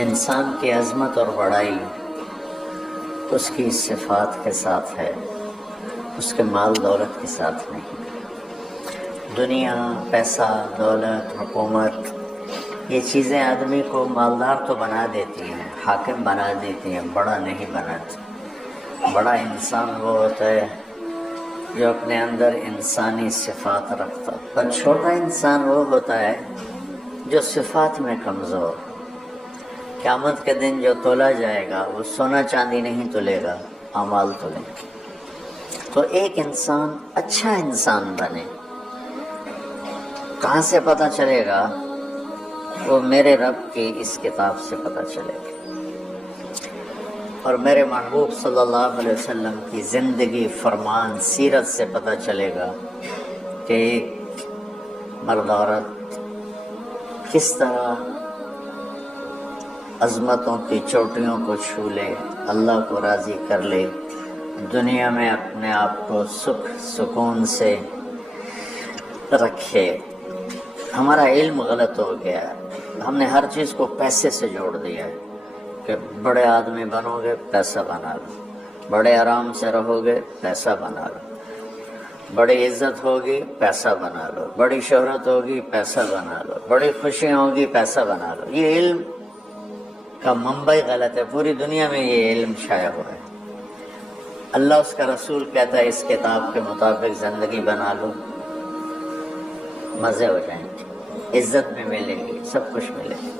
انسان کی عظمت اور بڑائی اس کی صفات کے ساتھ ہے، اس کے مال دولت کے ساتھ نہیں۔ دنیا، پیسہ، دولت، حکومت، یہ چیزیں آدمی کو مالدار تو بنا دیتی ہیں، حاکم بنا دیتی ہیں، بڑا نہیں بناتی۔ بڑا انسان وہ ہوتا ہے جو اپنے اندر انسانی صفات رکھتا، پر چھوٹا انسان وہ ہوتا ہے جو صفات میں کمزور۔ قیامت کے دن جو تولا جائے گا وہ سونا چاندی نہیں تولے گا، اعمال تولے گا۔ تو ایک انسان اچھا انسان بنے، کہاں سے پتہ چلے گا؟ وہ میرے رب کی اس کتاب سے پتہ چلے گا، اور میرے محبوب صلی اللہ علیہ وسلم کی زندگی، فرمان، سیرت سے پتہ چلے گا کہ ایک مرد عورت کس طرح عظمتوں کی چوٹیوں کو چھو لے، اللہ کو راضی کر لے، دنیا میں اپنے آپ کو سکھ سکون سے رکھے۔ ہمارا علم غلط ہو گیا، ہم نے ہر چیز کو پیسے سے جوڑ دیا ہے کہ بڑے آدمی بنو گے پیسہ بنا لو، بڑے آرام سے رہو گے پیسہ بنا لو، بڑی عزت ہوگی پیسہ بنا لو، بڑی شہرت ہوگی پیسہ بنا لو، بڑی خوشی ہوگی پیسہ بنا لو۔ یہ علم کا منبع غلط ہے، پوری دنیا میں یہ علم شائع ہوا ہے۔ اللہ اس کا رسول کہتا ہے اس کتاب کے مطابق زندگی بنا لو، مزے ہو جائیں گے، عزت بھی ملے گی، سب کچھ ملے گی۔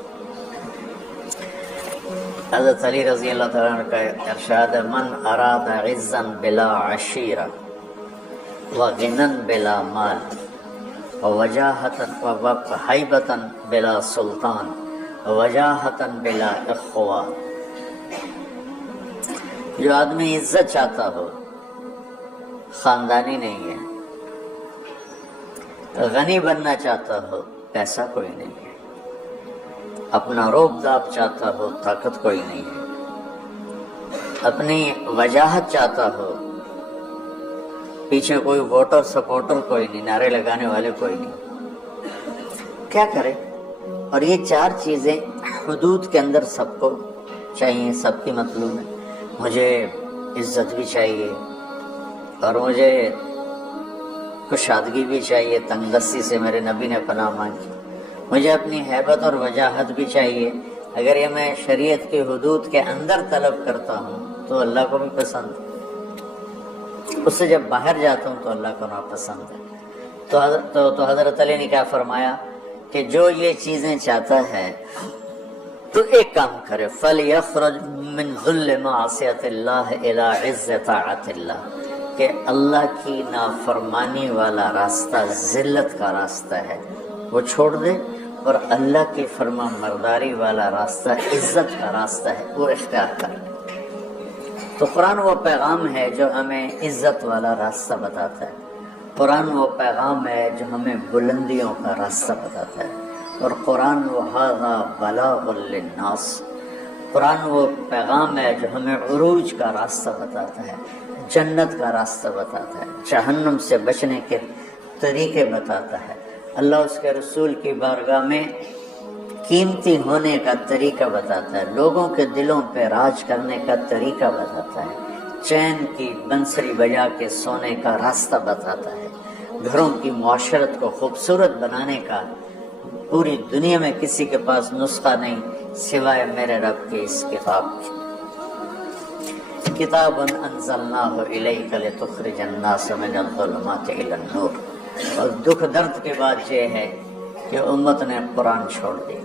حضرت علی رضی اللہ تعالیٰ عنہ کا ارشاد ہے، من اراد عزا بلا عشیرہ وغنى بلا مال وحیبة بلا سلطان وجاہة بلا اخوہ۔ جو آدمی عزت چاہتا ہو، خاندانی نہیں ہے، غنی بننا چاہتا ہو، پیسہ کوئی نہیں ہے، اپنا روب داب چاہتا ہو، طاقت کوئی نہیں ہے، اپنی وجاہت چاہتا ہو، پیچھے کوئی ووٹر سپورٹر کوئی نہیں، نعرے لگانے والے کوئی نہیں، کیا کرے؟ اور یہ چار چیزیں حدود کے اندر سب کو چاہیے، سب کی مطلوب ہے۔ مجھے عزت بھی چاہیے، اور مجھے کشادگی بھی چاہیے، تنگ دستی سے میرے نبی نے پناہ مانگی، مجھے اپنی ہیبت اور وجاہت بھی چاہیے۔ اگر یہ میں شریعت کی حدود کے اندر طلب کرتا ہوں تو اللہ کو بھی پسند ہے، اس سے جب باہر جاتا ہوں تو اللہ کو ناپسند ہے۔ تو حضرت علی نے کیا فرمایا کہ جو یہ چیزیں چاہتا ہے تو ایک کام کرے، فَلْيَخْرُجْ مِنْ ذُلِّ مَعْصِيَةِ اللَّهِ إِلَىٰ عِزِّ طَاعَةِ اللَّهِ، کہ اللہ کی نافرمانی والا راستہ ذلت کا راستہ ہے، وہ چھوڑ دے، اور اللہ کی فرما برداری والا راستہ عزت کا راستہ ہے، وہ اختیار کر لے۔ تو قرآن وہ پیغام ہے جو ہمیں عزت والا راستہ بتاتا ہے، قرآن وہ پیغام ہے جو ہمیں بلندیوں کا راستہ بتاتا ہے، اور قرآن وَهَذَا بَلَاغٌ لِلنَّاسِ، قرآن وہ پیغام ہے جو ہمیں عروج کا راستہ بتاتا ہے، جنت کا راستہ بتاتا ہے، جہنم سے بچنے کے طریقے بتاتا ہے، اللہ اس کے رسول کی بارگاہ میں قیمتی ہونے کا طریقہ بتاتا ہے، لوگوں کے دلوں پہ راج کرنے کا طریقہ بتاتا ہے، چین کی بنسری بجا کے سونے کا راستہ بتاتا ہے، گھروں کی معاشرت کو خوبصورت بنانے کا پوری دنیا میں کسی کے پاس نسخہ نہیں سوائے میرے رب کی اس کتاب کی۔ کتاب انزلناہ الیک لتخرج الناس من الظلمات الی النور۔ اور دکھ درد کے بعد یہ ہے کہ امت نے قرآن چھوڑ دی۔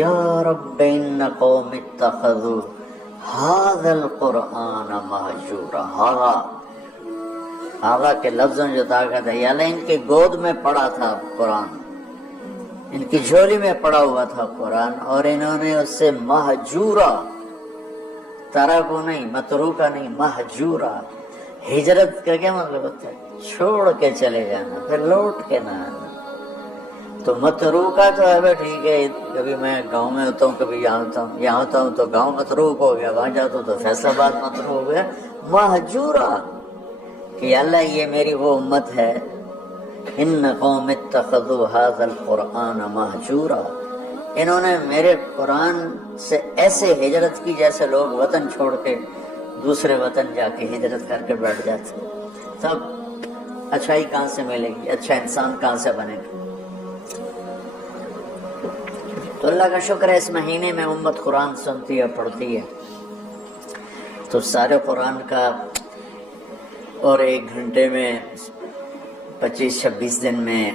یا رب ان قوم اتخذوا ھذا القرآن مہجورا۔ ہذا کے لفظوں جو طاقت ہے، یا اللہ ان کی گود میں پڑا تھا قرآن، ان کی جھولی میں پڑا ہوا تھا قرآن، اور انہوں نے اس سے مہجورا، ترکو نہیں، متروکا نہیں، مہجورا۔ ہجرت کا کیا مطلب ہوتا ہے؟ چھوڑ کے چلے جانا، پھر لوٹ کے نہ آنا۔ تو متروکا تو ہے ٹھیک ہے، کبھی میں گاؤں میں ہوتا ہوں، کبھی یہاں ہوتا ہوں، یہاں ہوتا ہوں تو گاؤں متروک ہو گیا، وہاں جاتا ہوں تو فیصل آباد متروک ہو گیا۔ مہجورا کہ اللہ یہ میری وہ امت ہے، ان قوم اتخذوا ھذا القرآن مہجورا، انہوں نے میرے قرآن سے ایسے ہجرت کی جیسے لوگ وطن چھوڑ کے دوسرے وطن جا کے ہجرت کر کے بیٹھ جاتے. تب اچھائی کہاں سے ملے گی, اچھا انسان کہاں سے بنے گا؟ تو اللہ کا شکر ہے اس مہینے میں امت قرآن سنتی ہے, پڑھتی ہے, تو سارے قرآن کا اور 1 گھنٹے میں 25-26 دن میں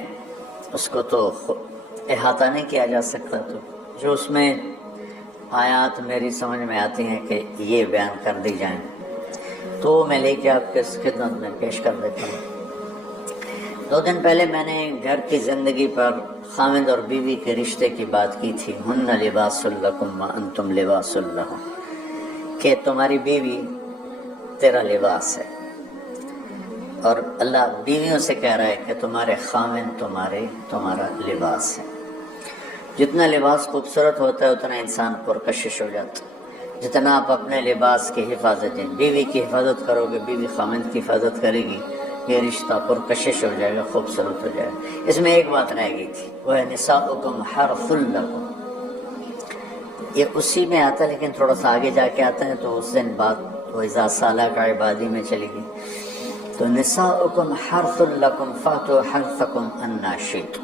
اس کو تو احاطہ نہیں کیا جا سکتا. تو جو اس میں آیات میری سمجھ میں آتی ہیں کہ یہ بیان کر دی جائیں تو میں لے کے آپ کے خدمت میں پیش کر دیتا ہوں. 2 دن پہلے میں نے گھر کی زندگی پر خاوند اور بیوی کے رشتے کی بات کی تھی. ہن لباس لکم وانتم لباس لہم, کہ تمہاری بیوی تیرا لباس ہے, اور اللہ بیویوں سے کہہ رہا ہے کہ تمہارے خاوند تمہارا لباس ہے. جتنا لباس خوبصورت ہوتا ہے اتنا انسان پرکشش ہو جاتا ہے. جتنا آپ اپنے لباس کی حفاظت دیں, بیوی کی حفاظت کرو گے, بیوی خاوند کی حفاظت کرے گی, یہ رشتہ پرکشش ہو جائے گا, خوبصورت ہو جائے گا. اس میں ایک بات رہ گئی تھی, وہ ہے نساؤکم حرث لکم. یہ اسی میں آتا ہے لیکن تھوڑا سا آگے جا کے آتا ہے, تو اس دن بعد وہ اذا سالک عبادی میں چلی گئی. تو نساؤکم حرث لکم فاتوا حرثکم انا شئتم,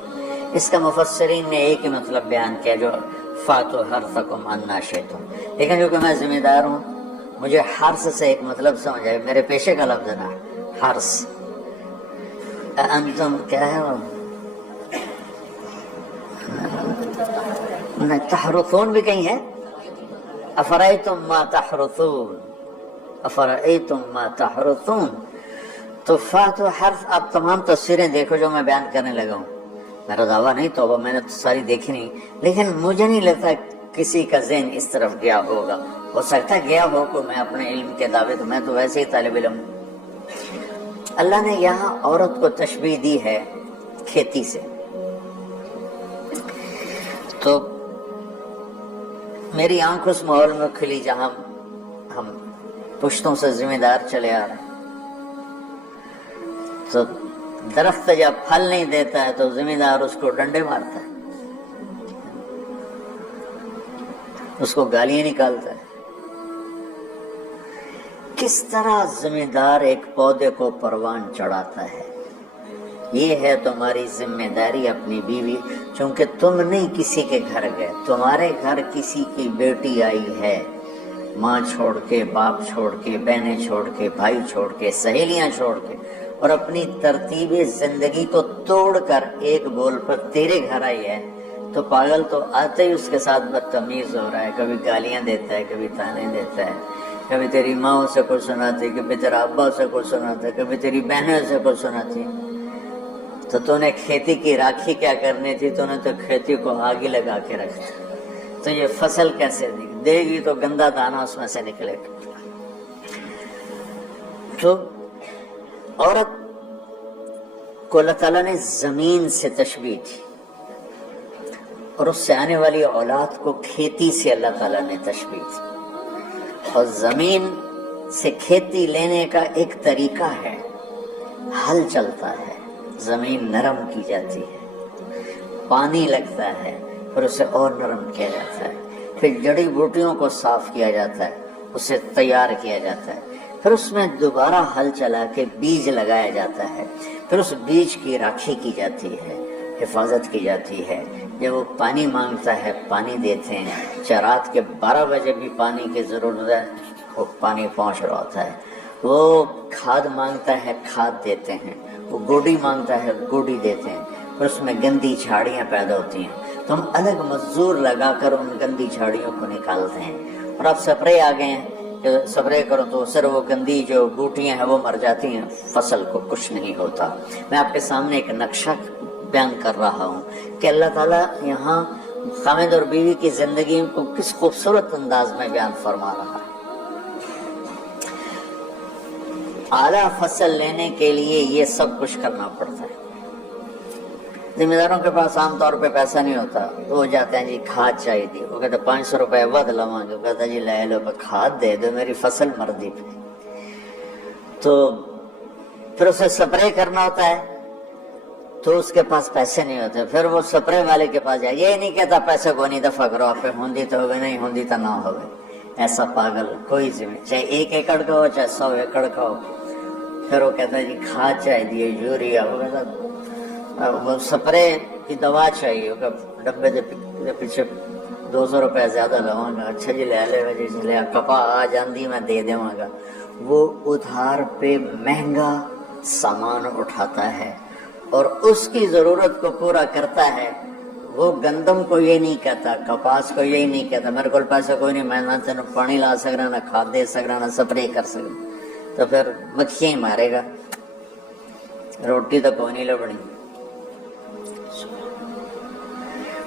اس کا مفسرین نے ایک ہی مطلب بیان کیا جو فاتوا حرثکم انا شئتم, لیکن جو کہ میں ذمہ دار ہوں مجھے حرث سے ایک مطلب سمجھ آئے. میرے پیشے کا لفظ ہے نا حرث, انتم کیا ہے وہ تحرثون بھی کہیں ہے, افرأیتم ما تحرثون, افرأیتم ما تحرثون. تو فاتوا حرث, آپ تمام تصویریں دیکھو جو میں بیان کرنے لگا ہوں. میرا دعویٰ نہیں, توبہ میں نے تو ساری دیکھی نہیں, لیکن مجھے نہیں لگتا کسی کا ذہن اس طرف گیا ہوگا. ہو سکتا ہے گیا ہو کو, میں اپنے علم کے دعوے, تو میں تو ویسے ہی طالب علم. اللہ نے یہاں عورت کو تشبیہ دی ہے کھیتی سے. تو میری آنکھ اس ماحول میں کھلی جہاں ہم پشتوں سے ذمہ دار چلے آ رہے ہیں. تو درخت جب پھل نہیں دیتا ہے تو ذمہ دار اس کو ڈنڈے مارتا ہے, اس کو گالیاں نکالتا ہے. کس طرح ذمہ دار ایک پودے کو پروان چڑھاتا ہے. یہ ہے تمہاری ذمہ داری اپنی بیوی, چونکہ تم نہیں کسی کے گھر گئے, تمہارے گھر کسی کی بیٹی آئی ہے, ماں چھوڑ کے, باپ چھوڑ کے, بہنیں چھوڑ کے, بھائی چھوڑ کے, سہیلیاں چھوڑ کے, اور اپنی ترتیب زندگی کو توڑ کر ایک بول پر تیرے گھر آئی ہے. تو پاگل تو آتے ہی اس کے ساتھ بدتمیز ہو رہا ہے, کبھی گالیاں دیتا ہے, کبھی تانے دیتا ہے, کبھی تیری ماں سے کچھ سناتی, کبھی تیرا ابا سے کچھ سناتا ہے, کبھی تیری بہنیں سے کچھ سناتی. تو نے کھیتی کی راکھی کیا کرنی تھی, تو نے تو کھیتی کو آگ ہی لگا کے رکھا. تو یہ فصل کیسے دے گی, تو گندا دانا اس میں سے نکلے گا. تو عورت کو اللہ تعالیٰ نے زمین سے تشبیہ دی, اور اس سے آنے والی اولاد کو کھیتی سے اللہ تعالیٰ نے تشبیہ دی. اور زمین سے کھیتی لینے کا ایک طریقہ ہے, ہل چلتا ہے, زمین نرم کی جاتی ہے, پانی لگتا ہے, پھر اسے اور نرم کیا جاتا ہے, پھر جڑی بوٹیوں کو صاف کیا جاتا ہے, اسے تیار کیا جاتا ہے, پھر اس میں دوبارہ ہل چلا کے بیج لگایا جاتا ہے, پھر اس بیج کی راکھی کی جاتی ہے, حفاظت کی جاتی ہے. جب وہ پانی مانگتا ہے پانی دیتے ہیں, رات کے 12 بجے بھی پانی کی ضرورت ہے, وہ پانی پہنچ رہا ہوتا ہے. وہ کھاد مانگتا ہے کھاد دیتے ہیں, وہ گوڈی مانگتا ہے گوڈی دیتے ہیں, پھر اس میں گندی جھاڑیاں پیدا ہوتی ہیں, تو ہم الگ مزدور لگا کر ان گندی جھاڑیوں کو نکالتے ہیں. اور اب سپرے آ گئے ہیں, سپرے کرو تو صرف وہ گندی جو بوٹیاں ہیں وہ مر جاتی ہیں, فصل کو کچھ نہیں ہوتا. میں آپ کے سامنے ایک نقشہ بیان کر رہا ہوں کہ اللہ تعالیٰ یہاں خاوند اور بیوی کی زندگی کو کس خوبصورت انداز میں بیان فرما رہا ہے. اعلیٰ فصل لینے کے لیے یہ سب کچھ کرنا پڑتا ہے. ذمہ داروں کے پاس عام طور پہ پیسہ نہیں ہوتا, تو وہ جاتے ہیں جی کھاد چاہیے تھی, وہ کہتے 500 روپے ود لواں گے, کہتا جی لے لو کھاد دے دو, میری فصل مر دی. تو پھر اسے سپرے کرنا ہوتا ہے, تو اس کے پاس پیسے نہیں ہوتے، پھر وہ سپرے والے کے پاس جائے، یہ نہیں کہتا پیسے کو نہیں دفع کرو آپ پہ، ہوندی تو ہوگی نہیں ہوندی تو نہ ہوگی. ایسا پاگل کوئی زمین، چاہے 1 ایکڑ کا ہو چاہے 100 ایکڑ کا ہو. پھر وہ کہتا ہے جی کھاد چاہیے، یوریا، وہ کہتا وہ سپرے کی دوا چاہیے، ڈبے کے پیچھے 200 روپے زیادہ لواں گا. اچھا جی لے لے جی لے، کپا آ جاندی میں دے دوں گا. وہ ادھار پہ مہنگا سامان اٹھاتا ہے اور اس کی ضرورت کو پورا کرتا ہے. وہ گندم کو یہ نہیں کہتا، کپاس کو یہی نہیں کہتا میرے کو پیسہ کوئی نہیں، میں نہ تینوں پانی لا سکنا، نہ کھاد دے سکنا، نہ سپرے کر سکنا. تو پھر مکھیاں ہی مارے گا، روٹی تو کوئی نہیں لبنی.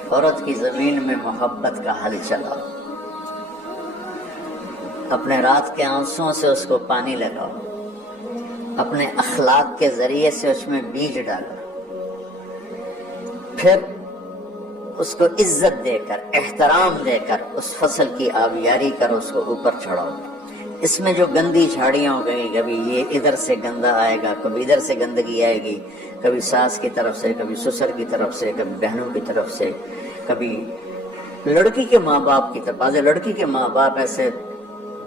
عورت کی زمین میں محبت کا حل چلاؤ، اپنے رات کے آنسوں سے اس کو پانی لگاؤ، اپنے اخلاق کے ذریعے سے اس میں بیج ڈالو، پھر اس کو عزت دے کر، احترام دے کر اس فصل کی آبیاری کر اس کو اوپر چڑھاؤ. اس میں جو گندی جھاڑیاں ہو گئی، کبھی یہ ادھر سے گندا آئے گا، کبھی ادھر سے گندگی آئے گی، کبھی ساس کی طرف سے، کبھی سسر کی طرف سے، کبھی بہنوں کی طرف سے، کبھی لڑکی کے ماں باپ کی طرف. بعض لڑکی کے ماں باپ ایسے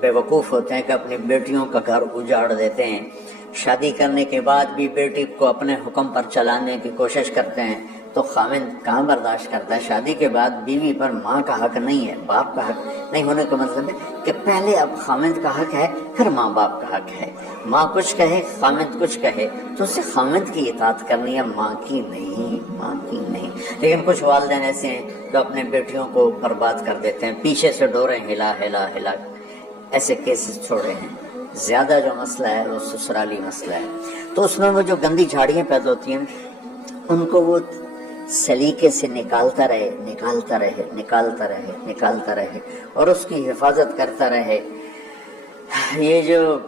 بے وقوف ہوتے ہیں کہ اپنی بیٹیوں کا گھر اجاڑ دیتے ہیں، شادی کرنے کے بعد بھی بیٹی کو اپنے حکم پر چلانے کی کوشش کرتے ہیں. تو خاوند کہاں برداشت کرتا ہے؟ شادی کے بعد بیوی پر ماں کا حق نہیں ہے، باپ کا حق نہیں ہونے کا مطلب ہے کہ پہلے اب خاوند کا حق ہے، پھر ماں باپ کا حق ہے. ماں کچھ کہے، خاوند کچھ کہے تو اسے خاوند کی اطاعت کرنی ہے، ماں کی نہیں، ماں کی نہیں. لیکن کچھ والدین ایسے ہیں جو اپنے بیٹیوں کو برباد کر دیتے ہیں، پیچھے سے ڈوریں ہلا ہلا ہلا. ایسے کیسز چھوڑے ہیں. زیادہ جو مسئلہ ہے وہ سسرالی مسئلہ ہے. تو اس میں وہ جو گندی جھاڑیاں پیدا ہوتی ہیں ان کو وہ سلیقے سے نکالتا رہے، نکالتا رہے، نکالتا رہے، نکالتا رہے اور اس کی حفاظت کرتا رہے. یہ جو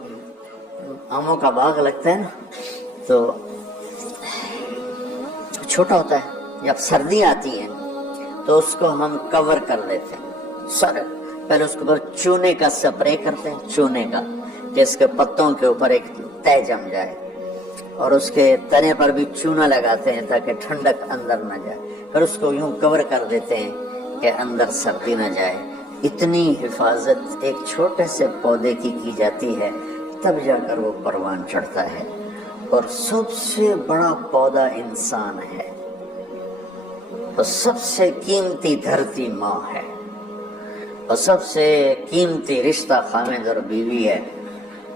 آموں کا باغ لگتا ہے نا تو چھوٹا ہوتا ہے، جب سردی آتی ہے تو اس کو ہم کور کر لیتے ہیں سر. پہلے اس کے اوپر چونے کا سپرے کرتے ہیں، چونے کا، کہ اس کے پتوں کے اوپر ایک تہ جم جائے، اور اس کے تنے پر بھی چونا لگاتے ہیں تاکہ ٹھنڈک اندر نہ جائے. پھر اس کو یوں کور کر دیتے ہیں کہ اندر سردی نہ جائے. اتنی حفاظت ایک چھوٹے سے پودے کی جاتی ہے، تب جا کر وہ پروان چڑھتا ہے. اور سب سے بڑا پودا انسان ہے، اور سب سے قیمتی دھرتی ماں ہے، اور سب سے قیمتی رشتہ خاوند اور بیوی ہے.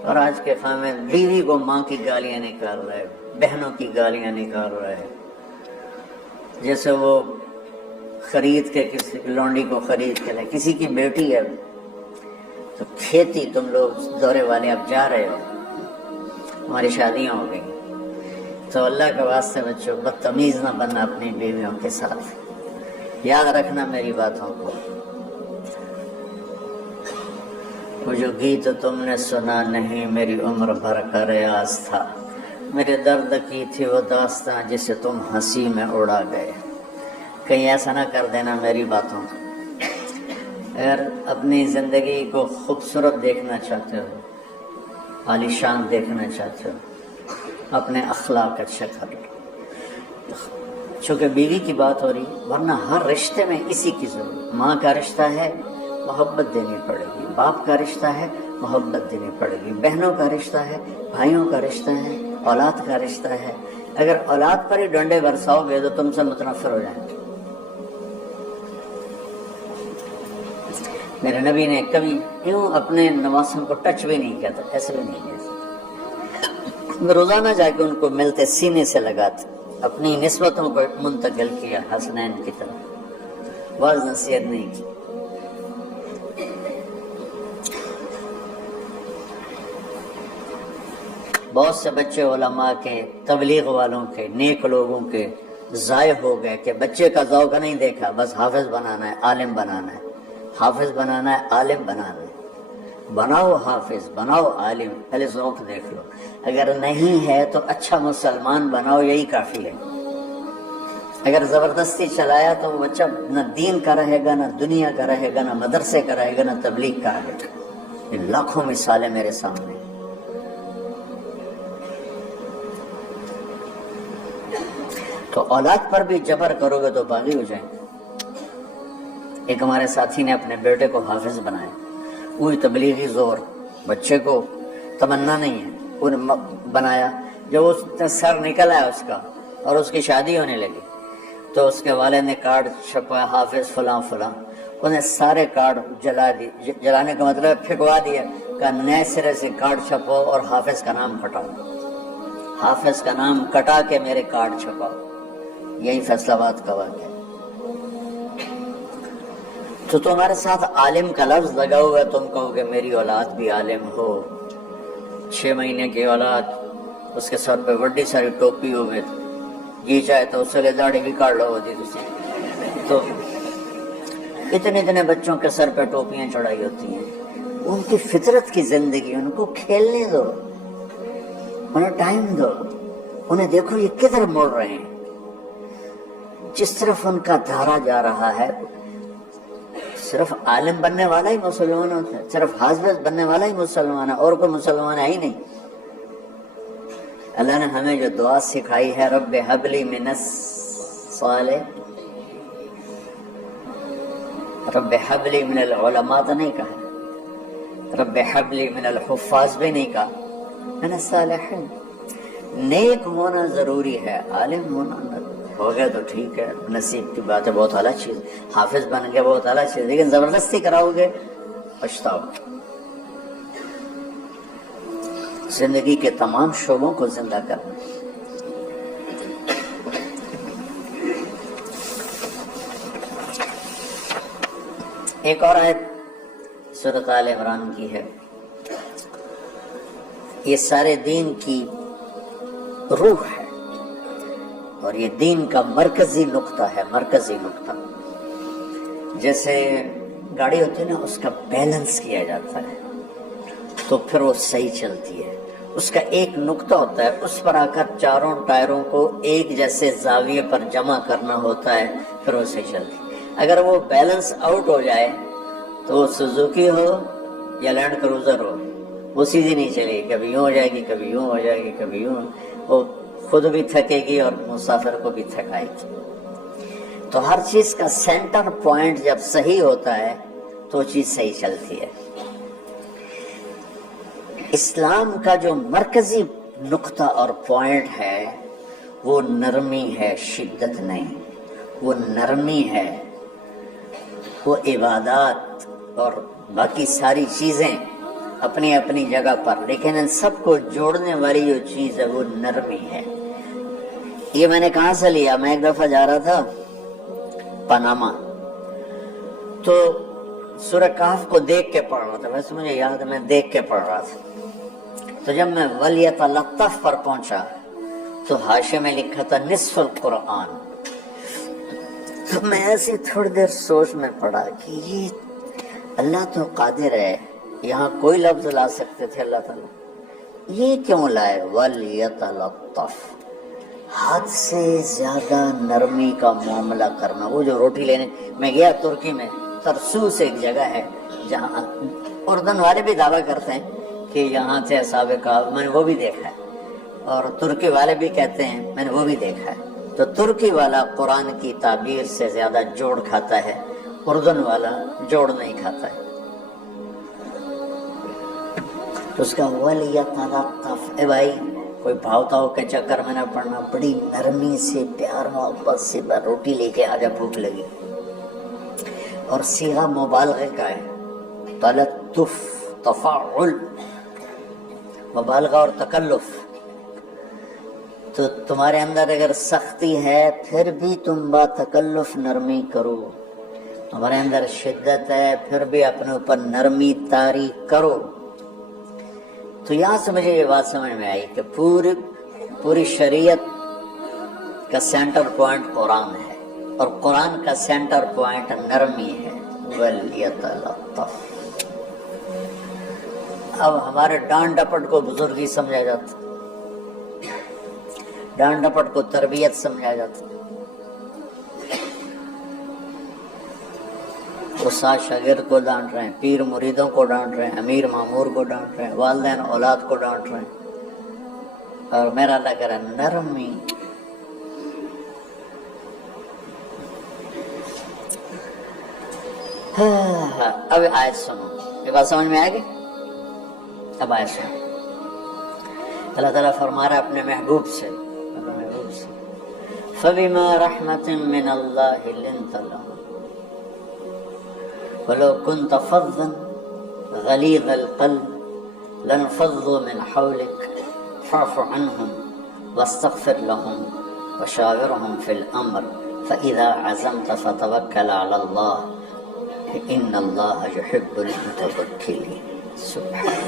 اور آج کے خاوند بیوی کو ماں کی گالیاں نکال رہے، بہنوں کی گالیاں نکال رہے، جیسے وہ خرید کے کسی لونڈی کو خرید کے لے. کسی کی بیٹی ہے تو کھیتی، تم لوگ دورے والے اب جا رہے ہو، ہماری شادیاں ہو گئی، تو اللہ کے واسطے بچوں بدتمیز نہ بننا اپنی بیویوں کے ساتھ. یاد رکھنا میری باتوں کو. وہ جو گیت تم نے سنا نہیں میری عمر بھر کا ریاض تھا، میرے درد کی تھی وہ داستاں جسے تم ہنسی میں اڑا گئے. کہیں ایسا نہ کر دینا میری باتوں کو. اگر اپنی زندگی کو خوبصورت دیکھنا چاہتے ہو، عالیشان دیکھنا چاہتے ہو، اپنے اخلاق اچھا کر لو. چونکہ بیوی کی بات ہو رہی، ورنہ ہر رشتے میں اسی کی ضرورت. ماں کا رشتہ ہے، محبت دینی پڑے گی. باپ کا رشتہ ہے، محبت دینی پڑے گی. بہنوں کا رشتہ ہے، بھائیوں کا رشتہ ہے، اولاد کا رشتہ ہے. اگر اولاد پر ہی ڈنڈے برساؤ گے تو تم سے متنفر ہو جائیں گے. میرے نبی نے کبھی یوں اپنے نواسوں کو ٹچ بھی نہیں کیا تھا، ایسے بھی نہیں کیا. روزانہ جا کے ان کو ملتے، سینے سے لگاتے، اپنی نسبتوں کو منتقل کیا حسنین کی طرف. بعض نصیحت نہیں کی. بہت سے بچے علماء کے، تبلیغ والوں کے، نیک لوگوں کے ضائع ہو گئے کہ بچے کا ذوق نہیں دیکھا، بس حافظ بنانا ہے، عالم بنانا ہے، حافظ بنانا ہے، عالم بنانا ہے. بناؤ حافظ، بناؤ عالم، پہلے ذوق دیکھ لو. اگر نہیں ہے تو اچھا مسلمان بناؤ، یہی کافی ہے. اگر زبردستی چلایا تو وہ بچہ نہ دین کا رہے گا، نہ دنیا کا رہے گا، نہ مدرسے کا رہے گا، نہ تبلیغ کا رہے گا. یہ لاکھوں مثالیں میرے سامنے. تو اولاد پر بھی جبر کرو گے تو باغی ہو جائیں گے. ایک ہمارے ساتھی نے اپنے بیٹے کو حافظ بنایا, وہی تبلیغی زور, بچے کو تمنا نہیں ہے, انہیں بنایا. جب اس نے سر نکل آیا اس کا اور اس کی شادی ہونے لگی تو اس کے والد نے کارڈ چھپایا, حافظ فلاں فلاں. انہیں سارے کارڈ جلا دیے, جلانے کا مطلب پھینکوا دیا, کہ نئے سرے سے کارڈ چھپاؤ اور حافظ کا نام کٹاؤ, حافظ کا نام کٹا کے میرے کارڈ چھپاؤ. یہی فیصلہ آباد کا واقعہ. تو تمہارے ساتھ عالم کا لفظ لگا ہوا ہے, تم کہو کہ میری اولاد بھی عالم ہو. 6 مہینے کی اولاد, اس کے سر پہ بڑی ساری ٹوپی ہو گئی, جی چاہے تو اس سے داڑھی بھی کاٹ لو ہوتی تھی. تو اتنے بچوں کے سر پہ ٹوپیاں چڑھائی ہوتی ہیں. ان کی فطرت کی زندگی, ان کو کھیلنے دو, انہیں ٹائم دو, انہیں دیکھو یہ کدھر مڑ رہے ہیں. جس طرف ان کا دھارا جا رہا ہے, صرف عالم بننے والا ہی مسلمان ہوتا ہے, صرف حافظ بننے والا ہی مسلمان ہے, اور کوئی مسلمان ہے ہی نہیں. اللہ نے ہمیں جو دعا سکھائی ہے, رب ہب لی من الصالح, رب حب لی من العلماء تو نہیں کہا, رب حب لی من الحفاظ بھی نہیں کہا, من الصالحین. نیک ہونا ضروری ہے, عالم ہونا ہو گیا تو ٹھیک ہے, نصیب کی بات ہے, بہت اعلیٰ چیز. حافظ بن گیا بہت اعلیٰ چیز, لیکن زبردستی کراؤ گے پچھتاؤ. زندگی کے تمام شعبوں کو زندہ کرنا. ایک اور آیت سورۃ آل عمران کی ہے, یہ سارے دین کی روح ہے اور یہ دین کا مرکزی نقطہ ہے. مرکزی نقطہ جیسے گاڑی ہوتی ہے نا, اس کا بیلنس کیا جاتا ہے تو پھر وہ صحیح چلتی ہے. اس کا ایک نقطہ ہوتا ہے, اس پر آ کر چاروں ٹائروں کو ایک جیسے زاویے پر جمع کرنا ہوتا ہے, پھر وہ صحیح چلتی ہے. اگر وہ بیلنس آؤٹ ہو جائے تو وہ سوزوکی ہو یا لینڈ کروزر ہو, وہ سیدھی نہیں چلے گی, کبھی یوں ہو جائے گی, کبھی یوں ہو جائے گی, کبھی یوں. وہ خود بھی تھکے گی اور مسافر کو بھی تھکائے گی. تو ہر چیز کا سینٹر پوائنٹ جب صحیح ہوتا ہے تو چیز صحیح چلتی ہے. اسلام کا جو مرکزی نقطہ اور پوائنٹ ہے وہ نرمی ہے, شدت نہیں. وہ نرمی ہے, وہ عبادات اور باقی ساری چیزیں اپنی اپنی جگہ پر, لیکن ان سب کو جوڑنے والی جو چیز ہے وہ نرمی ہے. یہ میں نے کہاں سے لیا, میں ایک دفعہ جا رہا تھا پاناما, تو سورہ کہف کو دیکھ کے پڑھ رہا تھا. ویسے مجھے یاد ہے میں دیکھ کے پڑھ رہا تھا. تو جب میں وَلْيَتَلَطَّفْ پر پہنچا تو حاشیے میں لکھا تھا نصف القرآن. تو میں ایسی تھوڑی دیر سوچ میں پڑا کہ یہ اللہ تو قادر ہے, یہاں کوئی لفظ لا سکتے تھے اللہ تعالیٰ, یہ کیوں لائے وَلْيَتَلَطَّفْ, حد سے زیادہ نرمی کا معاملہ کرنا. وہ جو روٹی لینے میں گیا ترکی میں, ترسوس ایک جگہ ہے جہاں اردن والے بھی دعویٰ کرتے ہیں کہ یہاں سے اصحاب کہف, میں نے وہ بھی دیکھا ہے, اور ترکی والے بھی کہتے ہیں میں نے وہ بھی دیکھا ہے. تو ترکی والا قرآن کی تعبیر سے زیادہ جوڑ کھاتا ہے, اردن والا جوڑ نہیں کھاتا ہے. تو اس کا وَلْيَتَلَطَّفْ, اے بھائی کوئی بھاؤ تاؤ کے چکر میں نہ پڑنا, بڑی نرمی سے پیار محبت سے روٹی لے کے آجا, بھوک لگی. اور صیغہ مبالغے کا ہے, تلطف, تفاعل, مبالغہ اور تکلف. تو تمہارے اندر اگر سختی ہے پھر بھی تم با تکلف نرمی کرو, تمہارے اندر شدت ہے پھر بھی اپنے اوپر نرمی طاری کرو. تو یہاں سے مجھے یہ بات سمجھ میں آئی کہ پوری شریعت کا سینٹر پوائنٹ قرآن ہے, اور قرآن کا سینٹر پوائنٹ نرمی ہے. وَلْيَتَلَطَّفْ. اب ہمارے ڈانٹ ڈپٹ کو بزرگی سمجھا جاتا, ڈانٹ ڈپٹ کو تربیت سمجھا جاتا. استاد شاگرد کو ڈانٹ رہے ہیں, پیر مریدوں کو ڈانٹ رہے ہیں, امیر مامور کو ڈانٹ رہے ہیں, والدین اولاد کو ڈانٹ رہے ہیں. اور میرا اللہ کہہ رہا ہے نرمی, ہاں اب آیت سنو، یہ بات سمجھ میں آئے گی؟ اب آیت سنو، اللہ تعالیٰ فرما رہا ہے اپنے محبوب سے، فَبِمَا رَحْمَةٍ مِّنَ اللَّهِ لِنْتَ لَهُمْ وَلَوْ كُنْتَ فَظًّا غَلِيظَ الْقَلْبِ لَانفَضُّوا مِنْ حَوْلِكَ فَاعْفُ عَنْهُمْ وَاسْتَغْفِرْ لَهُمْ وَشَاوِرْهُمْ فِي الْأَمْرِ فَإِذَا عَزَمْتَ فَتَوَكَّلْ عَلَى اللَّهِ إِنَّ اللَّهَ يُحِبُّ الْمُتَوَكِّلِينَ۔ سبحان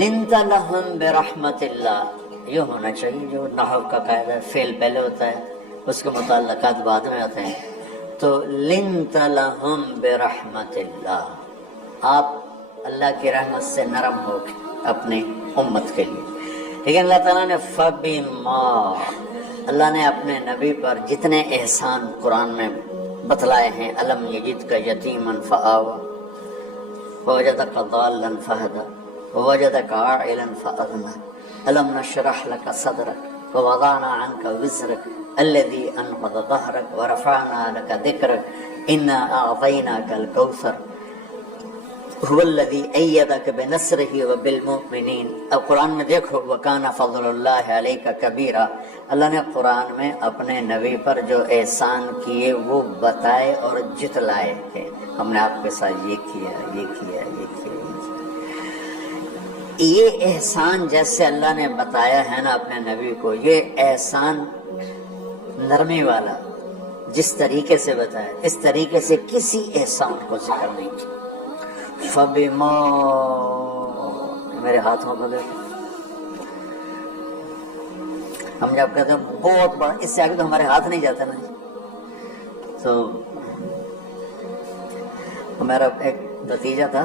لِنْتَ لَهُمْ بِرَحْمَةِ اللَّهِ، یہ ہونا چاہیے جو نحو کا قاعدہ ہے، فعل پہلے ہوتا ہے اس کے متعلقات بعد میں ہوتے ہیں، تو لِنْتَ لَهُمْ بِرَحْمَةِ اللَّهِ، آپ اللہ کی رحمت سے نرم ہو اپنی امت کے لیے۔ لیکن اللہ تعالیٰ نے فَبِمَا، اللہ نے اپنے نبی پر جتنے احسان قرآن میں بتلائے ہیں، أَلَمْ يَجِدْكَ يَتِيمًا فَآوَى وَوَجَدَكَ ضَالًّا فَهَدَى وَوَجَدَكَ عَائِلًا فَأَغْنَى أَلَمْ نَشْرَحْ لَكَ صَدْرَكَ وَوَضَعْنَا عَنْكَ وِزْرَكَ الَّذِي أَنْقَضَ ظَهْرَكَ وَرَفَعْنَا لَكَ ذِكْرَكَ إِنَّا أَعْطَيْنَاكَ الْكَوْثَرَ هُوَ الَّذِي أَيَّدَكَ بِنَصْرِهِ وَبِالْمُؤْمِنِينَ۔ اب قرآن میں دیکھو وَكَانَ فَضْلُ اللَّهِ عَلَيْكَ كَبِيرًا، اللہ نے قرآن میں اپنے نبی پر جو احسان کیے وہ بتائے اور جتلائے کہ ہم نے آپ کے ساتھ یہ کیا، یہ کیا، یہ کیا۔ یہ احسان جیسے اللہ نے بتایا ہے نا اپنے نبی کو، یہ احسان نرمی والا جس طریقے سے بتایا، اس طریقے سے کسی احسان کو ذکر نہیں کیا۔ فَبِمَا، میرے ہاتھوں کو دیکھو، ہم جب کہتے ہیں بہت بڑا، اس سے آگے تو ہمارے ہاتھ نہیں جاتے نا۔ تو میرا ایک بھتیجا تھا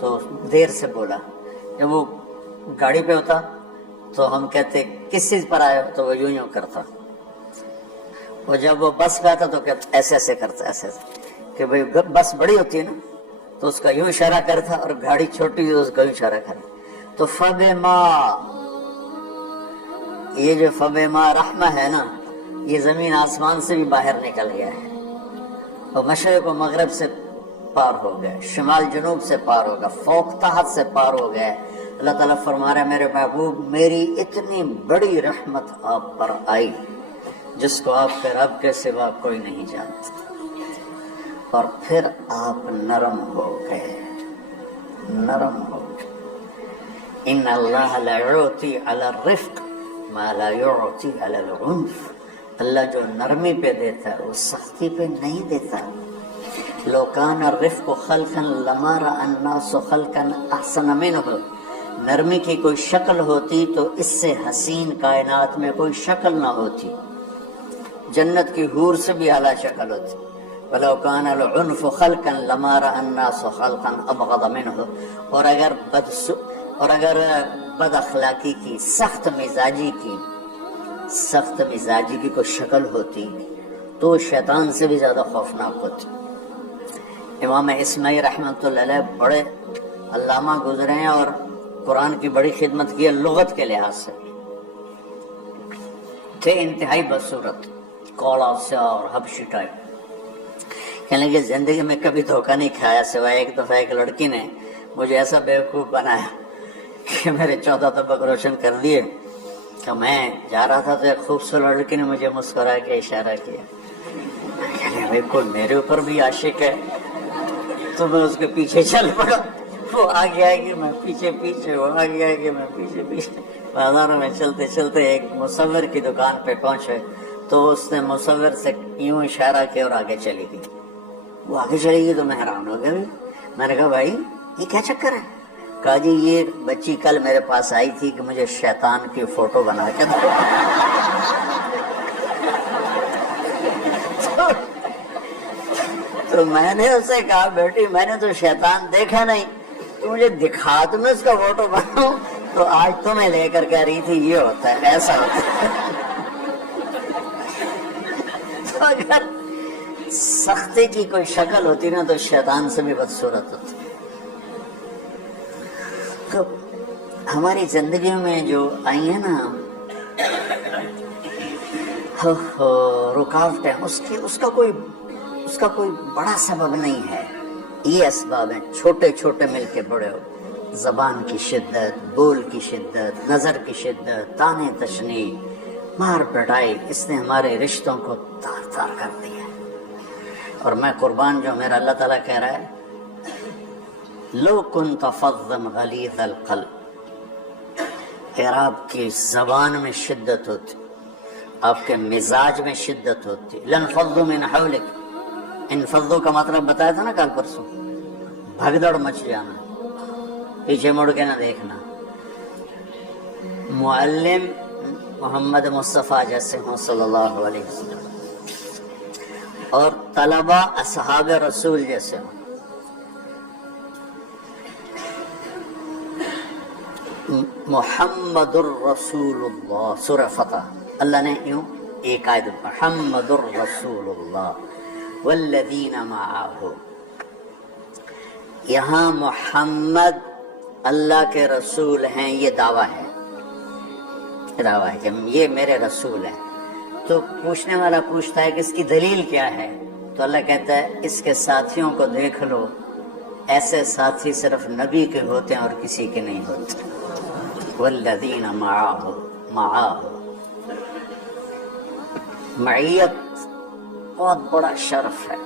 تو دیر سے بولا، جب وہ گاڑی پہ ہوتا تو ہم کہتے کس چیز پر آئے تو وہ یوں یوں کرتا، اور جب وہ بس پہ آتا تو ایسے ایسے کرتا، ایسے ایسے کہ بھئی بس بڑی ہوتی ہے نا تو اس کا یوں اشارہ کرتا، اور گاڑی چھوٹی تو اس کا یوں اشارہ کرتا۔ تو فَبِمَا، یہ جو فَبِمَا رحمہ ہے نا، یہ زمین آسمان سے بھی باہر نکل گیا ہے، اور مشرق و مغرب سے پار ہو گئے، شمال جنوب سے پار ہو گیا، فوق تحت سے پار ہو گئے۔ اللہ تعالیٰ فرما رہا ہے میرے محبوب میری اتنی بڑی رحمت آپ پر آئی جس کو آپ کے رب کے سوا کوئی نہیں جانتا، اور پھر آپ نرم ہو گئے، نرم ہو گئے۔ ان اللہ لا یعطی علی الرفق ما لا یعطی علی العنف، اللہ جو نرمی پہ دیتا ہے وہ سختی پہ نہیں دیتا۔ لو کان الرفق خلقا لما رأى الناس خلقا احسن منہ، نرمی کی کوئی شکل ہوتی تو اس سے حسین کائنات میں کوئی شکل نہ ہوتی، جنت کی حور سے بھی اعلیٰ شکل ہوتی۔ وَلَوْ كَانَ الْعُنْفُ خَلْقًا لَمَا رَأَى النَّاسُ خَلْقًا أَبْغَضَ مِنْهُ، اور اگر بد اخلاقی کی، سخت مزاجی کی کوئی شکل ہوتی تو شیطان سے بھی زیادہ خوفناک ہوتی۔ امام اسماعیل رحمۃ اللہ علیہ بڑے علامہ گزرے ہیں اور قرآن کی بڑی خدمت کی ہے لغت کے لحاظ سے، تھے انتہائی بدصورت، کوڑا سے اور حبشی ٹائپ۔ کہنے لگے زندگی میں کبھی دھوکہ نہیں کھایا سوائے ایک دفعہ ایک لڑکی نے مجھے ایسا بیوقوف بنایا کہ میرے 14 طبق روشن کر دیے کہ میں جا رہا تھا تو ایک خوبصورت لڑکی نے مجھے مسکرا کے اشارہ کیا، کہنے بھائی کوئی میرے اوپر بھی عاشق ہے، تو میں اس کے پیچھے چل پڑا، وہ آگے آئے گی میں پیچھے پیچھے، وہ آگے آئے گی میں پیچھے پیچھے، بازاروں میں چلتے چلتے ایک مصور کی دکان پہ پہنچے تو اس نے مصور سے یوں اشارہ کیا اور آگے چلی گئی۔ وہ آگے چلی گئی تو میں حیران ہو گیا، میں نے کہا بھائی یہ کیا چکر ہے؟ کہا جی یہ بچی کل میرے پاس آئی تھی کہ مجھے شیطان کی فوٹو بنا کے دو۔ تو میں نے اسے کہا بیٹی میں نے تو شیطان دیکھا نہیں، تو مجھے دکھا تو میں اس کا فوٹو بناؤں، تو آج تمہیں لے کر کہہ رہی تھی یہ ہوتا ہے، ایسا ہوتا ہے۔ تو اگر سختی کی کوئی شکل ہوتی نا تو شیطان سے بھی بدصورت ہوتی۔ تو ہماری زندگی میں جو آئی ہیں نا رکاوٹیں، اس کا کوئی اس کا کوئی بڑا سبب نہیں ہے، یہ اسباب ہیں، چھوٹے چھوٹے مل کے بڑے ہو، زبان کی شدت، بول کی شدت، نظر کی شدت، تانے تشنی، مار پٹائی، اس نے ہمارے رشتوں کو تار تار کر دیا ہے۔ اور میں قربان جو میرا اللہ تعالیٰ کہہ رہا ہے لو کنت فظا غلیظ القلب، اگر آپ کی زبان میں شدت ہوتی، آپ کے مزاج میں شدت ہوتی، لانفضوا من حولک، انفضوا کا مطلب بتایا تھا نا کل پرسوں، بھگدڑ مچ جانا، پیچھے مڑ کے نہ دیکھنا۔ معلم محمد مصطفیٰ جیسے ہوں صلی اللہ علیہ وسلم، اور طلبہ اصحاب رسول جیسے ہوں، محمد الرسول اللہ، سورہ فتح اللہ نے یوں ایک آیت، محمد الرسول اللہ والذین معہ، یہاں محمد اللہ کے رسول ہیں، یہ دعویٰ ہے، دعویٰ ہے کہ یہ میرے رسول ہیں۔ تو پوچھنے والا پوچھتا ہے کہ اس کی دلیل کیا ہے، تو اللہ کہتا ہے اس کے ساتھیوں کو دیکھ لو، ایسے ساتھی صرف نبی کے ہوتے ہیں اور کسی کے نہیں ہوتے۔ والذین معہ، معہ، معیت بہت بڑا شرف ہے۔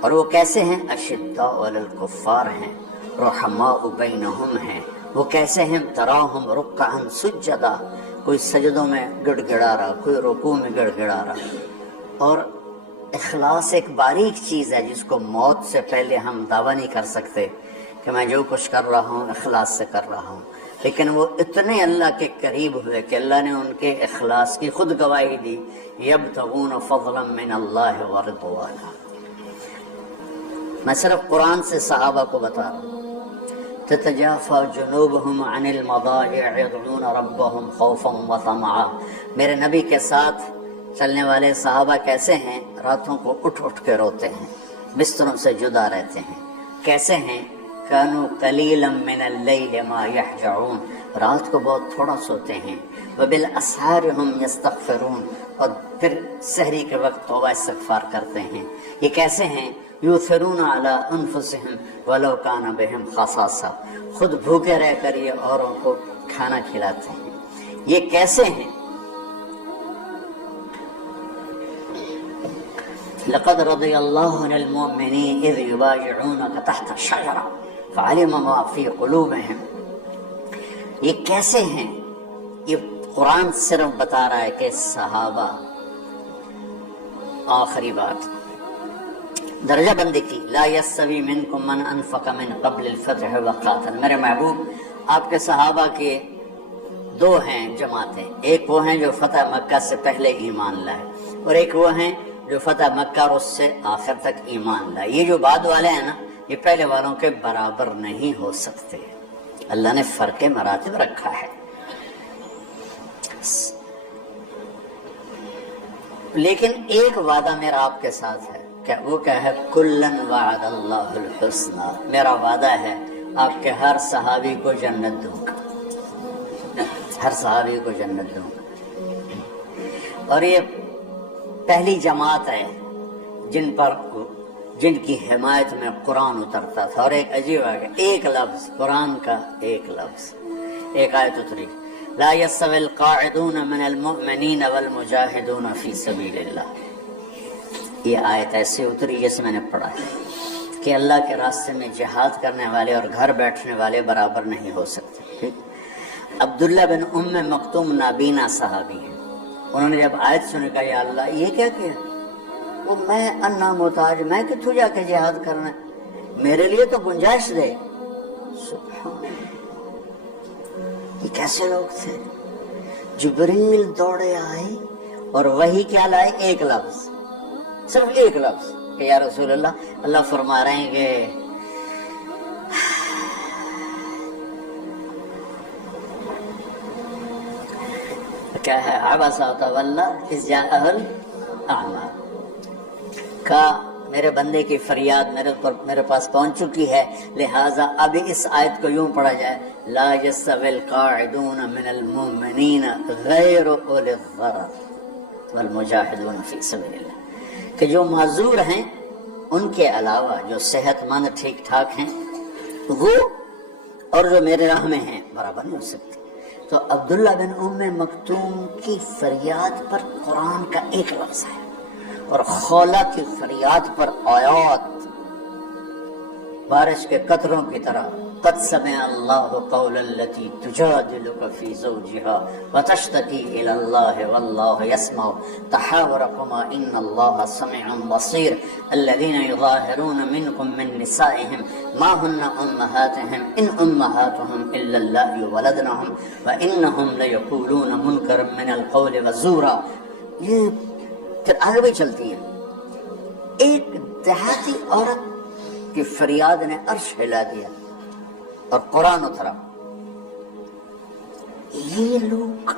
اور وہ کیسے ہیں؟ اشداء علی الکفار ہیں، رحماء بینہم ہیں۔ وہ کیسے ہیں؟ تراہم رکعا سجدا، کوئی سجدوں میں گڑ گڑا رہا، کوئی رکوع میں گڑ گڑا رہا۔ اور اخلاص ایک باریک چیز ہے جس کو موت سے پہلے ہم دعویٰ نہیں کر سکتے کہ میں جو کچھ کر رہا ہوں اخلاص سے کر رہا ہوں، لیکن وہ اتنے اللہ کے قریب ہوئے کہ اللہ نے ان کے اخلاص کی خود گواہی دی، یبتغون فضلا من اللہ ورضوانا۔ میں صرف قرآن سے صحابہ کو بتا رہا ہوں، تتجافى جنوبهم عن المضاجع يدعون ربهم خوفا وطمعا۔ میرے نبی کے ساتھ چلنے والے صحابہ کیسے ہیں؟ راتوں کو اٹھ اٹھ کے روتے ہیں، بستروں سے جدا رہتے ہیں۔ کیسے ہیں؟ كانوا قليلا من الليل ما يهجعون، رات کو بہت تھوڑا سوتے ہیں۔ وبالاسحار هم يستغفرون، اور پھر سحری کے وقت توبہ استغفار کرتے ہیں۔ یہ کیسے ہیں؟ یؤثرون علی انفسهم ولو کان بهم خصاصہ، خود بھوکے رہ کر یہ اوروں کو کھانا کھلاتے ہیں۔ یہ کیسے ہیں؟ لقد رضی اللہ عن المؤمنین اذ یبایعونک تحت الشجرہ فعلم ما فی قلوبهم۔ یہ کیسے ہیں؟ یہ قرآن صرف بتا رہا ہے کہ صحابہ، آخری بات درجہ بندی کی، لا یستوی منکم من انفق من قبل الفتح وقاتل۔ میرے محبوب، آپ کے صحابہ کے دو ہیں جماعتیں، ایک وہ ہیں جو فتح مکہ سے پہلے ایمان لائے، اور ایک وہ ہیں جو فتح مکہ اور اس سے آخر تک ایمان لائے۔ یہ جو بعد والے ہیں نا، یہ پہلے والوں کے برابر نہیں ہو سکتے، اللہ نے فرق مراتب رکھا ہے۔ لیکن ایک وعدہ میرا آپ کے ساتھ ہے، وہ کیا ہے؟ کلن وعد اللہ الحسنى، میرا وعدہ ہے آپ کے ہر صحابی کو جنت دوں گا، ہر صحابی کو جنت دوں گا۔ اور یہ پہلی جماعت ہے جن کی حمایت میں قرآن اترتا تھا۔ اور ایک عجیب ہے، ایک لفظ قرآن کا، ایک لفظ، ایک آیت اتری، لا يستوي القاعدون من المؤمنین والمجاہدون فی سبیل اللہ۔ یہ آیت ایسے اتری جیسے میں نے پڑھا ہے کہ اللہ کے راستے میں جہاد کرنے والے اور گھر بیٹھنے والے برابر نہیں ہو سکتے۔ عبداللہ بن ام مکتوم نابینا صحابی ہیں، انہوں نے جب آیت سنے کہا یا اللہ یہ کیا کیا؟ وہ میں انا محتاج، میں کتوں جا کے جہاد کرنا ہے، میرے لیے تو گنجائش دے۔ سبحان، یہ کیسے لوگ تھے؟ جبریل دوڑے آئے اور وہی کیا لائے؟ ایک لفظ، صرف ایک لفظ کہ یا رسول اللہ، اللہ فرما رہے ہیں کہ کیا ہے؟ عبس وتولی اذ جاءہ الاعمى، کا میرے بندے کی فریاد میرے پاس پہنچ چکی ہے، لہٰذا اب اس آیت کو یوں پڑھا جائے، لا يستوي القاعدون من المؤمنین غیر اولی الضرر والمجاہدون فی سبیل اللہ۔ کہ جو معذور ہیں ان کے علاوہ جو صحت مند ٹھیک ٹھاک ہیں وہ اور جو میرے راہ میں ہیں برابر نہیں ہو سکتے. تو عبداللہ بن ام مکتوم کی فریاد پر قرآن کا ایک لفظ ہے اور خولہ کی فریاد پر آیات بارش کے قطروں کی طرح. قد سمع اللہ قول التي تجادلك في زوجها وتشتكي الى الله والله يسمع تحاوركما ان الله سميع بصير. الذين يظاهرون منكم من نسائهم ما هن امهاتهم ان امهاتهم الا اللائي ولدنهم وانهم ليقولون منكرا من القول وزورا. یہ پھر آگے بھی چلتی ہیں. ایک دیہاتی عورت کی فریاد نے عرش ہلا دیا اور قرآن اترا. یہ لوگ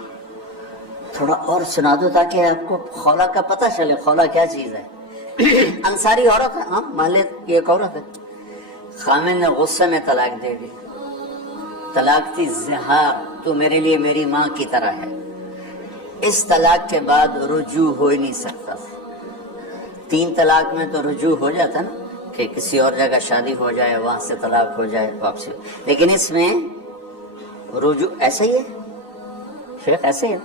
تھوڑا اور سنا دو تاکہ آپ کو خولہ کا پتہ چلے خولہ کیا چیز ہے. انصاری عورت ہے, ہاں محلے کی ایک عورت ہے. خامن نے غصے میں طلاق دے دی. طلاق تھی زہار, تو میرے لیے میری ماں کی طرح ہے. اس طلاق کے بعد رجوع ہو ہی نہیں سکتا. 3 طلاق میں تو رجوع ہو جاتا نا کہ کسی اور جگہ شادی ہو جائے, وہاں سے طلاق ہو جائے واپسی. لیکن اس میں رجوع ایسا ہی ہے شیخ, ایسے ہی ہے.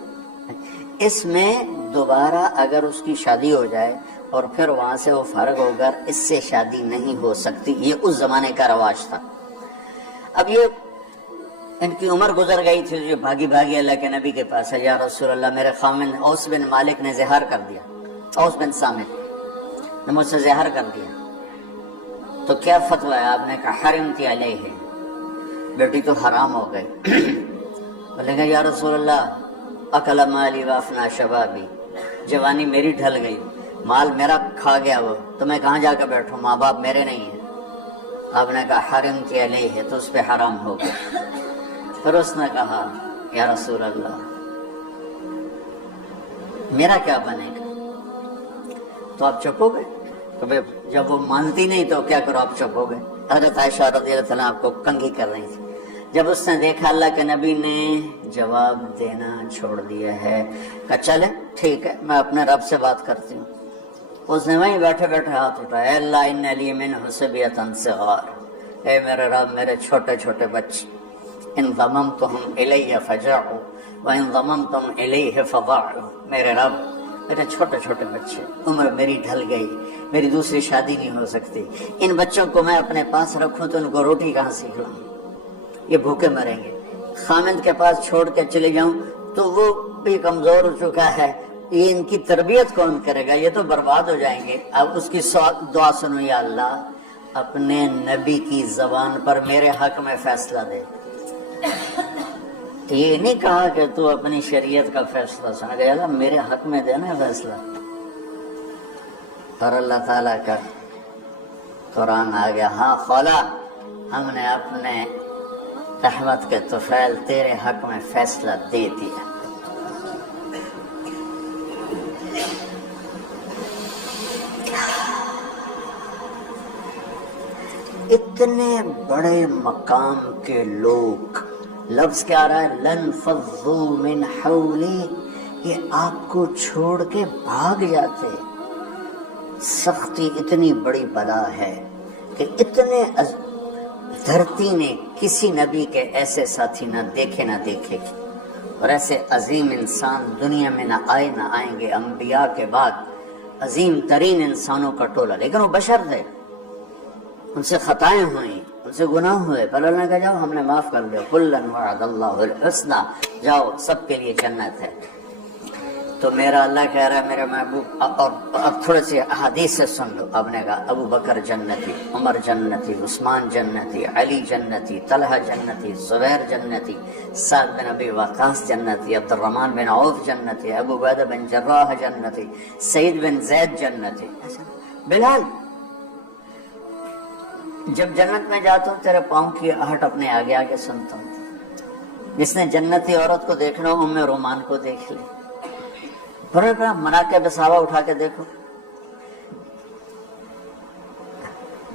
اس میں دوبارہ اگر اس کی شادی ہو جائے اور پھر وہاں سے وہ فارغ ہو کر اس سے شادی نہیں ہو سکتی. یہ اس زمانے کا رواج تھا. اب یہ ان کی عمر گزر گئی تھی, جو بھاگی بھاگی اللہ کے نبی کے پاس ہے. یا رسول اللہ, میرے خامن اوس بن مالک نے زہار کر دیا, اوس بن صامت نے مجھ سے زہار کر دیا, تو کیا فتویٰ ہے؟ آپ نے کہا حرمتی علیہ, بیٹی تو حرام ہو گئی. بولے گا یا رسول اللہ اکل مالی وافنا شبابی, جوانی میری ڈھل گئی, مال میرا کھا گیا وہ, تو میں کہاں جا کے بیٹھوں, ماں باپ میرے نہیں ہیں. آپ نے کہا حرمتی علیہ, تو اس پہ حرام ہو گیا. پھر اس نے کہا یا رسول اللہ میرا کیا بنے گا؟ تو آپ چپ ہو گئے. تو جب وہ مانتی نہیں تو کیا کرو, آپ چپ ہو گئے. حضرت عائشہ رضی اللہ عنہا آپ کو کنگھی کر رہی تھی. جب اس نے دیکھا اللہ کے نبی نے جواب دینا چھوڑ دیا ہے, کہا چلے ٹھیک ہے میں اپنے رب سے بات کرتی ہوں. اس نے وہیں بیٹھے بیٹھے ہاتھ اٹھایا, اے اللہ ان لی منہ صبیۃ صغار, اے میرے رب میرے چھوٹے چھوٹے بچے, ان ضممتہم الی فجعوا وان ضممتم الیہ فضعوا. میرے رب میرے چھوٹے چھوٹے بچے, عمر میری ڈھل گئی, میری دوسری شادی نہیں ہو سکتی. ان بچوں کو میں اپنے پاس رکھوں تو ان کو روٹی کہاں سے کھلاؤں, یہ بھوکے مریں گے. خامند کے پاس چھوڑ کے چلے جاؤں تو وہ بھی کمزور ہو چکا ہے, یہ ان کی تربیت کون کرے گا, یہ تو برباد ہو جائیں گے. اب اس کی دعا سنو, یا اللہ اپنے نبی کی زبان پر میرے حق میں فیصلہ دے. یہ نہیں کہا کہ تو اپنی شریعت کا فیصلہ سنا گیا, اللہ میرے حق میں دینا فیصلہ. اور اللہ تعالیٰ کا قرآن آ گیا, ہاں خولا ہم نے اپنے رحمت کے طفیل تیرے حق میں فیصلہ دے دیا. اتنے بڑے مقام کے لوگ, لفظ کیا آ رہا ہے, لن فضوا من حولی, یہ آپ کو چھوڑ کے بھاگ جاتے. سختی اتنی بڑی بلا ہے کہ اتنے دھرتی نے کسی نبی کے ایسے ساتھی نہ دیکھے اور ایسے عظیم انسان دنیا میں نہ آئیں گے. انبیاء کے بعد عظیم ترین انسانوں کا ٹولہ, لیکن وہ بشر تھے, ان سے خطائیں ہوئیں, ان سے گناہ ہوئے, پر اللہ نے کہا جاؤ ہم نے معاف کر دیا. کلن وعد اللہ الحسنی, جاؤ سب کے لیے جنت ہے. تو میرا اللہ کہہ رہا ہے میرے محبوب, اور اب تھوڑے سے احادیث سے سن لو. آپ نے کہا ابو بکر جنتی, عمر جنتی, عثمان جنتی, علی جنتی, طلحہ جنتی, زبیر جنتی, سعد بن ابی وقاص جنتی, عبد الرحمن بن عوف جنتی, ابو عبیدہ بن جراح جنتی, سعید بن زید جنتی. بلال جب جنت میں جاتا ہوں تیرے پاؤں کی آہٹ اپنے آگے آگے سنتا ہوں. جس نے جنتی عورت کو دیکھنا ہو ام رومان کو دیکھ لے. مناقب صحابہ اٹھا کے دیکھو.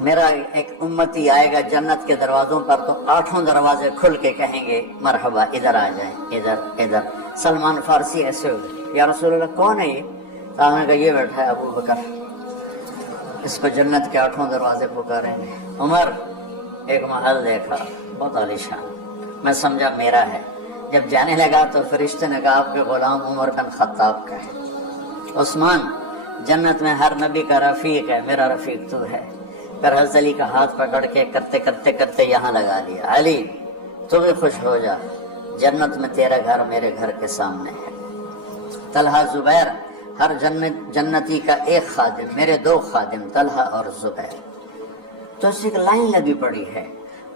میرا ایک امتی آئے گا جنت کے دروازوں پر تو 8 دروازے کھل کے کہیں گے مرحبا ادھر آ جائیں, ادھر. سلمان فارسی ایسے ہو گئے, یا رسول اللہ کون ہے یہ؟ تو آپ نے کہا یہ بیٹھا ہے ابو بکر. اس کو جنت کے 8 دروازے پکاریں گے. عمر ایک محل دیکھا بہت عالیشان, میں سمجھا میرا ہے. جب جانے لگا تو فرشتے نے کہا آپ کے غلام عمر بن خطاب کا ہے. عثمان جنت میں ہر نبی کا رفیق ہے, میرا رفیق تو ہے. پھر حضرت علی کا ہاتھ پکڑ کے کرتے کرتے کرتے یہاں لگا لیا. علی تو بھی خوش ہو جا, جنت میں تیرا گھر میرے گھر کے سامنے ہے. طلحہ زبیر ہر جنتی کا ایک خادم, میرے 2 خادم طلحہ اور زبیر. تو اس ایک لائن لگی پڑی ہے,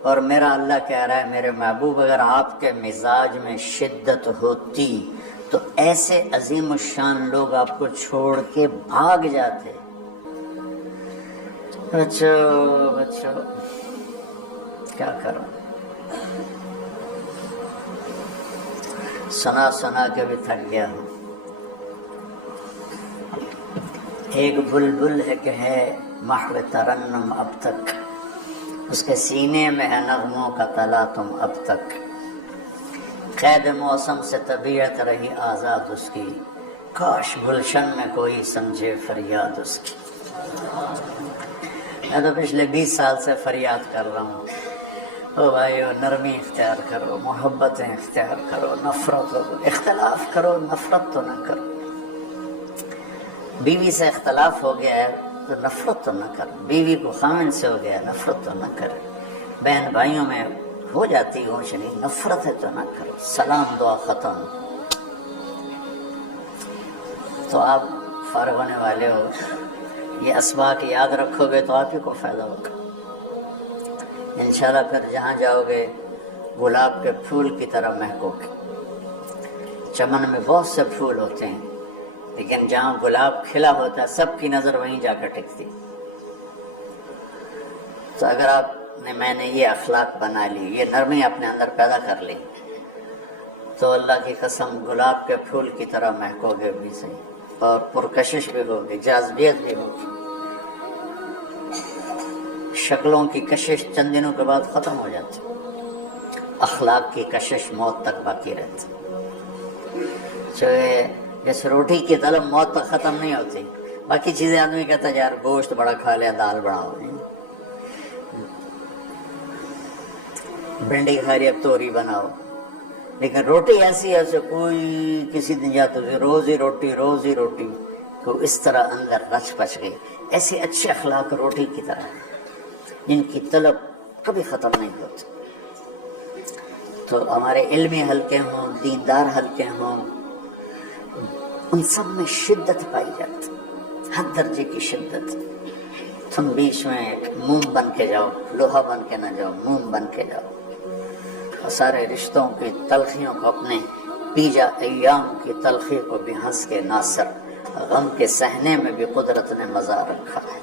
اور میرا اللہ کہہ رہا ہے میرے محبوب اگر آپ کے مزاج میں شدت ہوتی تو ایسے عظیم الشان لوگ آپ کو چھوڑ کے بھاگ جاتے. بچو کیا کروں, سنا کے بھی تھک گیا ہوں. ایک بلبل ہے کہ ہے محو ترنم اب تک, اس کے سینے میں ہے نغموں کا تلا تم اب تک. قید موسم سے طبیعت رہی آزاد اس کی, کاش گلشن میں کوئی سمجھے فریاد اس کی. میں تو پچھلے 20 سال سے فریاد کر رہا ہوں, او بھائیو نرمی اختیار کرو, محبتیں اختیار کرو, نفرت اختلاف کرو, نفرت تو نہ کرو. بیوی سے اختلاف ہو گیا ہے تو نفرت تو نہ کر, بیوی کو خامن سے ہو گیا نفرت تو نہ کرے, بہن بھائیوں میں ہو جاتی ہو شریف, نفرت ہے تو نہ کرو. سلام دعا ختم. تو آپ فارغ ہونے والے ہو, یہ اسباق یاد رکھو گے تو آپ ہی کو فائدہ ہوگا انشاءاللہ. پھر جہاں جاؤ گے گلاب کے پھول کی طرح مہکو گے. چمن میں بہت سے پھول ہوتے ہیں, لیکن جہاں گلاب کھلا ہوتا ہے سب کی نظر وہیں جا کر ٹکتی. تو اگر میں نے یہ اخلاق بنا لی, یہ نرمی اپنے اندر پیدا کر لی, تو اللہ کی قسم گلاب کے پھول کی طرح مہکو گے بھی صحیح, اور پرکشش بھی ہوگی, جاذبیت بھی ہوگی. شکلوں کی کشش چند دنوں کے بعد ختم ہو جاتی, اخلاق کی کشش موت تک باقی رہتی. جیسے روٹی کی طلب موت تک ختم نہیں ہوتی, باقی چیزیں آدمی کہتا ہے یار گوشت بڑا کھا لیا, دال بڑا ہو, بھنڈی کھا لیا توری بناؤ, لیکن روٹی ایسی ہے کوئی کسی دن جاتا روز ہی روٹی تو اس طرح اندر رچ پچ گئی. ایسے اچھے اخلاق روٹی کی طرح ہیں جن کی طلب کبھی ختم نہیں ہوتی. تو ہمارے علمی حلقے ہوں, دیندار حلقے ہوں, ان سب میں شدت پائی جاتی, ہر درجے کی شدت. تم بیچ میں موم بن کے جاؤ, لوہا بن کے نہ جاؤ, موم بن کے جاؤ. اور سارے رشتوں کی تلخیوں کو اپنے پی جا, ایام کی تلخی کو بھی ہنس کے ناصر, غم کے سہنے میں بھی قدرت نے مزہ رکھا ہے.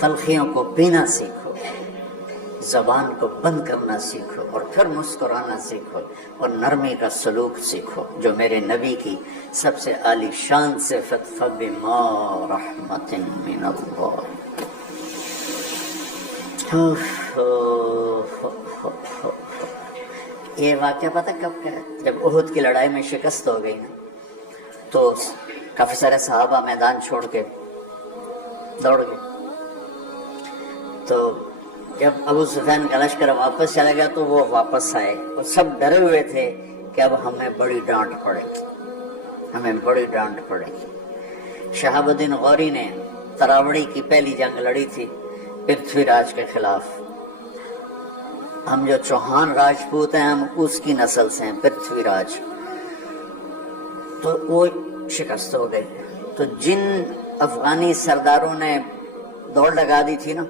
تلخیوں کو پینا سیکھو, زبان کو بند کرنا سیکھو, اور پھر مسکرانا سیکھو, اور نرمی کا سلوک سیکھو جو میرے نبی کی سب سے عالی شان صفت فبما رحمت من اللہ. یہ واقعہ پتہ کب کا ہے؟ جب احد کی لڑائی میں شکست ہو گئی نا, تو کافی سارے صحابہ میدان چھوڑ کے دوڑ گئے. تو جب ابو سفیان کا لشکر واپس چلا گیا تو وہ واپس آئے, اور سب ڈرے ہوئے تھے کہ اب ہمیں بڑی ڈانٹ پڑے گی. شہاب الدین غوری نے تراوڑی کی پہلی جنگ لڑی تھی پرتھوی راج کے خلاف. ہم جو چوہان راجپوت ہیں ہم اس کی نسل سے ہیں, پرتھوی راج. تو وہ شکست ہو گئی. تو جن افغانی سرداروں نے دوڑ لگا دی تھی نا,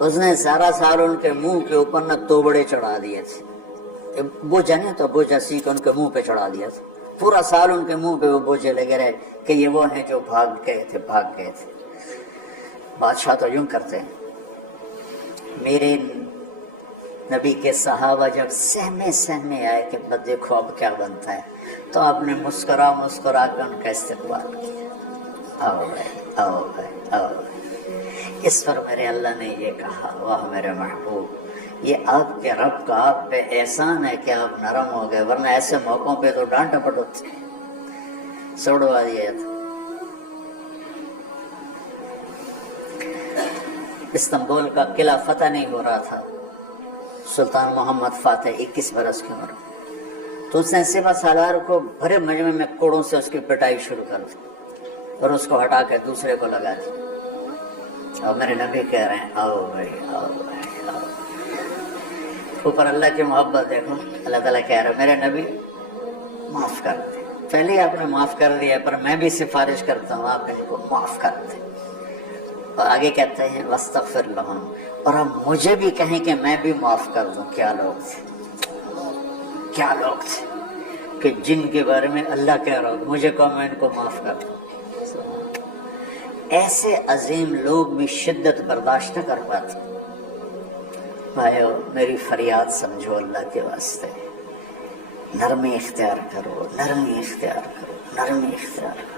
اس نے سارا سال ان کے منہ کے اوپر نہ توبڑے چڑھا دیے تھے. بوجھا نہیں تو بوجھا سیکھ ان کے منہ پہ چڑھا دیا تھا. پورا سال ان کے منہ پہ وہ بوجھے لگے رہے کہ یہ وہ ہیں جو بھاگ گئے تھے. بادشاہ تو یوں کرتے ہیں. میرے نبی کے صحابہ جب سہمے آئے کہ بس دیکھو اب کیا بنتا ہے, تو آپ نے مسکرا کے ان کا استقبال کیا. آؤ بھائی. اس پر میرے اللہ نے یہ کہا, واہ میرے محبوب, یہ آپ کے رب کا آپ پہ احسان ہے کہ آپ نرم ہو گئے, ورنہ ایسے موقعوں پہ تو ڈانٹ ڈپٹ ہوتی, سوڑوا دیا تھا. استنبول کا قلعہ فتح نہیں ہو رہا تھا، سلطان محمد فاتح 21 برس کی عمر، تو اس نے سپہ سالار کو بھرے مجمع میں کوڑوں سے اس کی پٹائی شروع کر دی اور اس کو ہٹا کے دوسرے کو لگا دی. اور میرے نبی کہہ رہے ہیں آؤ بھائی آؤ بھائی آؤ. اوپر اللہ کی محبت دیکھو، اللہ تعالیٰ کہہ رہا ہے میرے نبی معاف کر دے. پہلے آپ نے معاف کر دیا، پر میں بھی سفارش کرتا ہوں آپ ان کو معاف کر دیں. اور آگے کہتے ہیں واستغفر لہم، اور اب مجھے بھی کہیں کہ میں بھی معاف کر دوں. کیا لوگ تھے، کیا لوگ تھے کہ جن کے بارے میں اللہ کہہ رہا ہوں مجھے کہو میں ان کو معاف کر دوں. ایسے عظیم لوگ بھی شدت برداشت نہ کر پاتے. بھائیو میری فریاد سمجھو اللہ کے واسطے، نرمی اختیار کرو، نرمی اختیار کرو، نرمی اختیار کرو.